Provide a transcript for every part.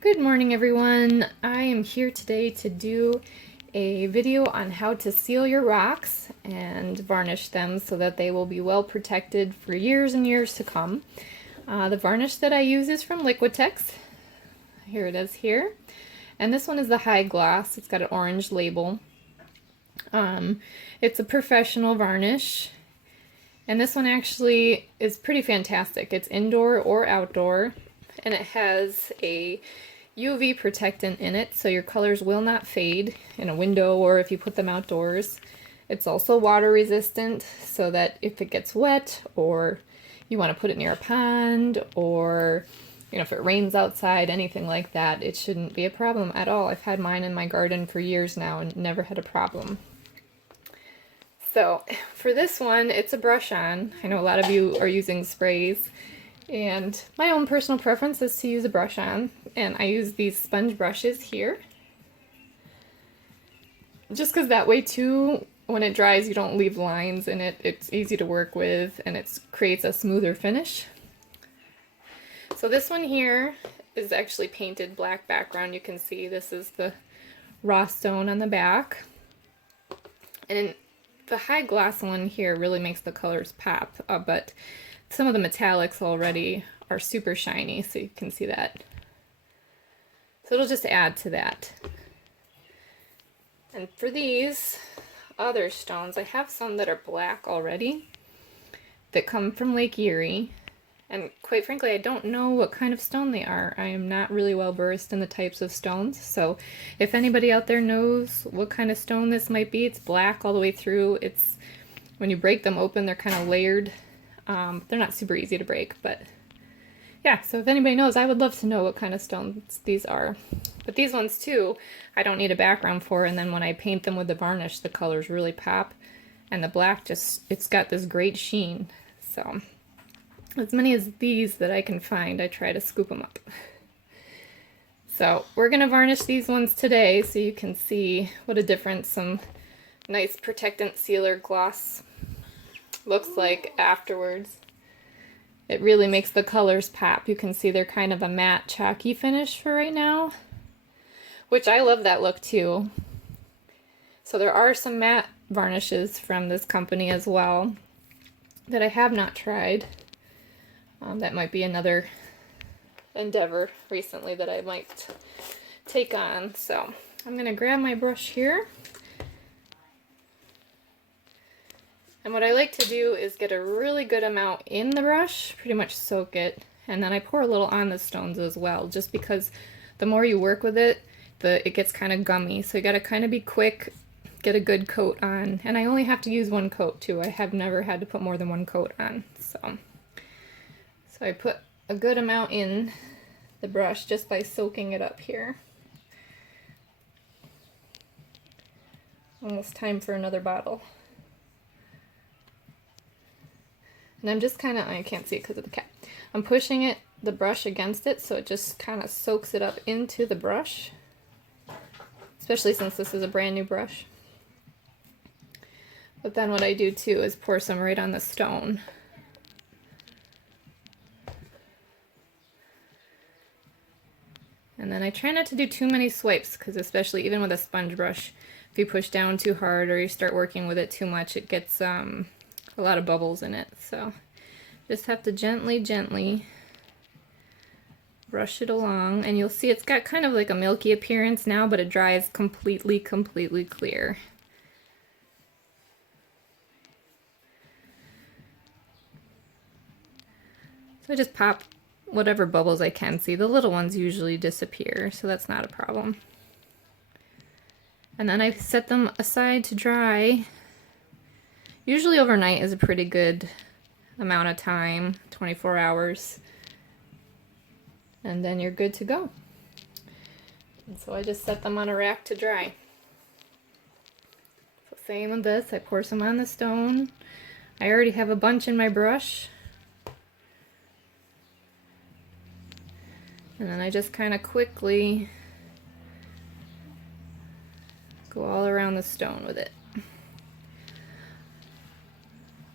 Good morning, everyone. I am here today to do a video on how to seal your rocks and varnish them so that they will be well protected for years and years to come. The varnish that I use is from Liquitex. Here it is here. And this one is the high gloss. It's got an orange label. It's a professional varnish. And this one actually is pretty fantastic. It's indoor or outdoor. And it has a UV protectant in it, so your colors will not fade in a window or if you put them outdoors. It's also water resistant, so that if it gets wet or you want to put it near a pond or if it rains outside, anything like that, it shouldn't be a problem at all. I've had mine in my garden for years now and never had a problem. So for this one, it's a brush on. I know a lot of you are using sprays. And my own personal preference is to use a brush on, and I use these sponge brushes here. Just because that way too, when it dries, you don't leave lines in it. It's easy to work with, and it creates a smoother finish. So this one here is actually painted black background. You can see this is the raw stone on the back. And the high gloss one here really makes the colors pop, but some of the metallics already are super shiny, so you can see that. So it'll just add to that. And for these other stones, I have some that are black already that come from Lake Erie. And quite frankly, I don't know what kind of stone they are. I am not really well versed in the types of stones. So if anybody out there knows what kind of stone this might be, it's black all the way through. It's when you break them open, they're kind of layered. They're not super easy to break, but yeah, so if anybody knows, I would love to know what kind of stones these are. But these ones too, I don't need a background for, and then when I paint them with the varnish, the colors really pop, and the black it's got this great sheen. So as many as these that I can find, I try to scoop them up. So we're gonna varnish these ones today so you can see what a difference some nice protectant sealer gloss looks like afterwards. It really makes the colors pop. You can see they're kind of a matte chalky finish for right now, which I love that look too. So there are some matte varnishes from this company as well that I have not tried. That might be another endeavor recently that I might take on. So I'm gonna grab my brush here. And what I like to do is get a really good amount in the brush, pretty much soak it, and then I pour a little on the stones as well, just because the more you work with it, it gets kind of gummy. So you gotta kind of be quick, get a good coat on. And I only have to use one coat too. I have never had to put more than one coat on. So I put a good amount in the brush just by soaking it up here. Almost time for another bottle. And I'm just kind of, I can't see it because of the cap. I'm pushing the brush against it so it just kind of soaks it up into the brush. Especially since this is a brand new brush. But then what I do too is pour some right on the stone. And then I try not to do too many swipes because especially even with a sponge brush, if you push down too hard or you start working with it too much, it gets a lot of bubbles in it. So just have to gently brush it along, and you'll see it's got kind of like a milky appearance now, but it dries completely clear. So I just pop whatever bubbles I can see. The little ones usually disappear, so that's not a problem. And then I set them aside to dry. Usually overnight is a pretty good amount of time, 24 hours. And then you're good to go. And so I just set them on a rack to dry. So same with this, I pour some on the stone. I already have a bunch in my brush. And then I just kind of quickly go all around the stone with it.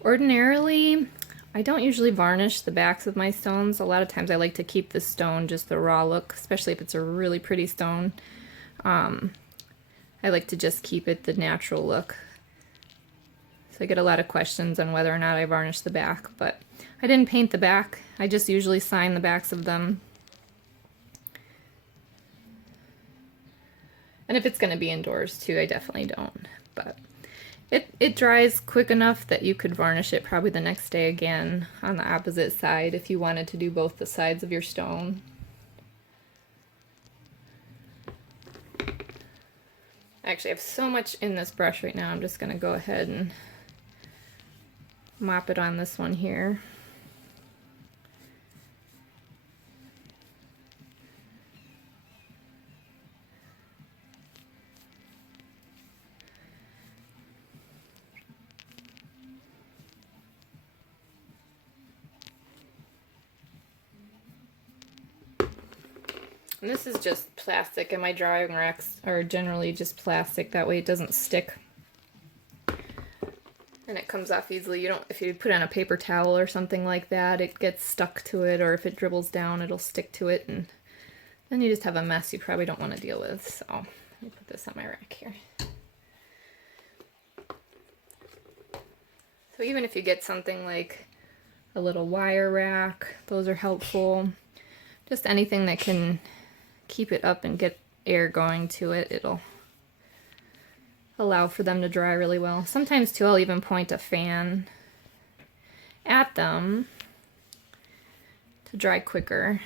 Ordinarily, I don't usually varnish the backs of my stones. A lot of times I like to keep the stone just the raw look, especially if it's a really pretty stone. I like to just keep it the natural look. So I get a lot of questions on whether or not I varnish the back, but I didn't paint the back. I just usually sign the backs of them. And if it's going to be indoors too, I definitely don't. But it dries quick enough that you could varnish it probably the next day again on the opposite side if you wanted to do both the sides of your stone. Actually, I have so much in this brush right now, I'm just going to go ahead and mop it on this one here. And this is just plastic, and my drying racks are generally just plastic, that way it doesn't stick. And it comes off easily. You don't, if you put it on a paper towel or something like that, it gets stuck to it, or if it dribbles down, it'll stick to it, and then you just have a mess you probably don't want to deal with. So let me put this on my rack here. So even if you get something like a little wire rack, those are helpful. Just anything that can keep it up and get air going to it, it'll allow for them to dry really well. Sometimes too, I'll even point a fan at them to dry quicker.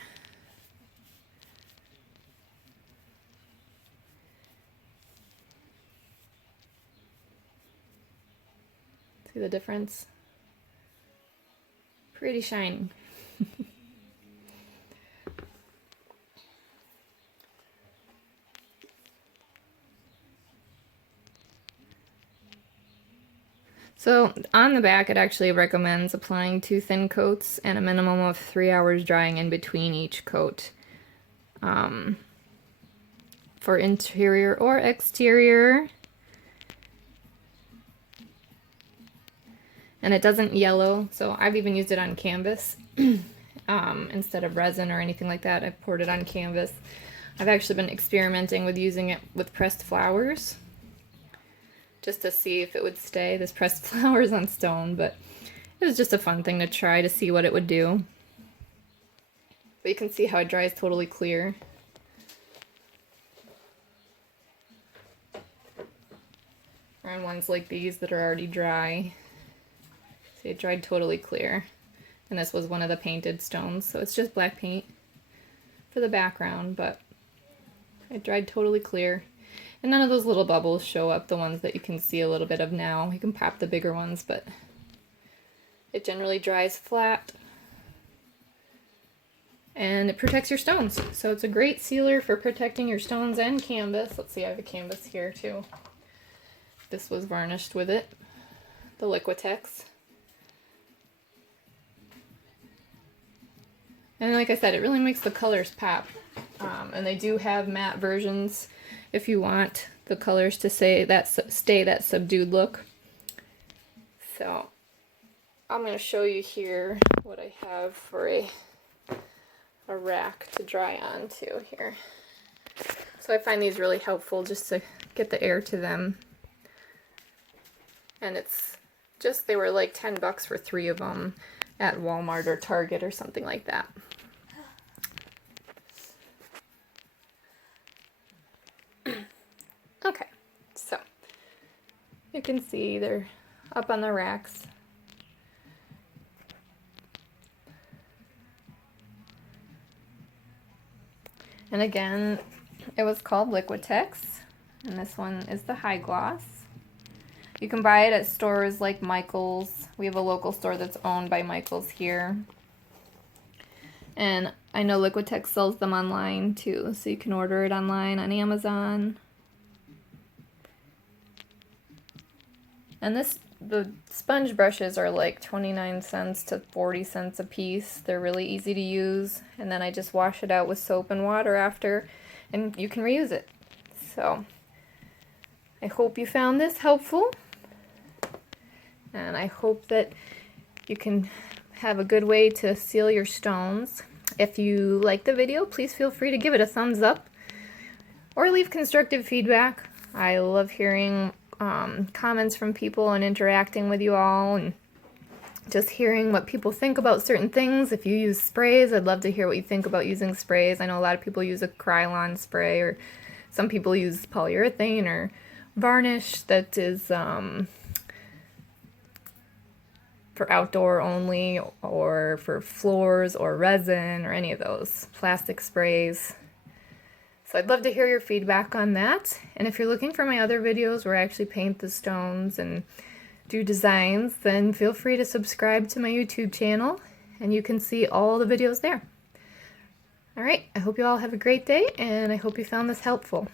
See the difference? Pretty shiny. So on the back, it actually recommends applying 2 thin coats and a minimum of 3 hours drying in between each coat. For interior or exterior. And it doesn't yellow, so I've even used it on canvas instead of resin or anything like that. I've poured it on canvas. I've actually been experimenting with using it with pressed flowers, just to see if it would stay. This pressed flowers on stone, but it was just a fun thing to try to see what it would do. But you can see how it dries totally clear. Or on ones like these that are already dry. See, it dried totally clear. And this was one of the painted stones, so it's just black paint for the background, but it dried totally clear. And none of those little bubbles show up, the ones that you can see a little bit of now. You can pop the bigger ones, but it generally dries flat. And it protects your stones. So it's a great sealer for protecting your stones and canvas. Let's see, I have a canvas here too. This was varnished with it, the Liquitex. And like I said, it really makes the colors pop. And they do have matte versions if you want the colors to stay that subdued look. So I'm going to show you here what I have for a rack to dry onto here. So I find these really helpful just to get the air to them. And it's just, they were like $10 for 3 of them at Walmart or Target or something like that. Okay, so you can see they're up on the racks. And again, it was called Liquitex, and this one is the high gloss. You can buy it at stores like Michael's. We have a local store that's owned by Michael's here. And I know Liquitex sells them online too, so you can order it online on Amazon. And the sponge brushes are like 29 cents to 40 cents a piece. They're really easy to use. And then I just wash it out with soap and water after, and you can reuse it. So I hope you found this helpful. And I hope that you can have a good way to seal your stones. If you like the video, please feel free to give it a thumbs up or leave constructive feedback. I love hearing comments from people and interacting with you all, and just hearing what people think about certain things. If you use sprays, I'd love to hear what you think about using sprays. I know a lot of people use a Krylon spray, or some people use polyurethane or varnish that is for outdoor only, or for floors or resin or any of those plastic sprays. So I'd love to hear your feedback on that. And if you're looking for my other videos where I actually paint the stones and do designs, then feel free to subscribe to my YouTube channel and you can see all the videos there. Alright, I hope you all have a great day, and I hope you found this helpful.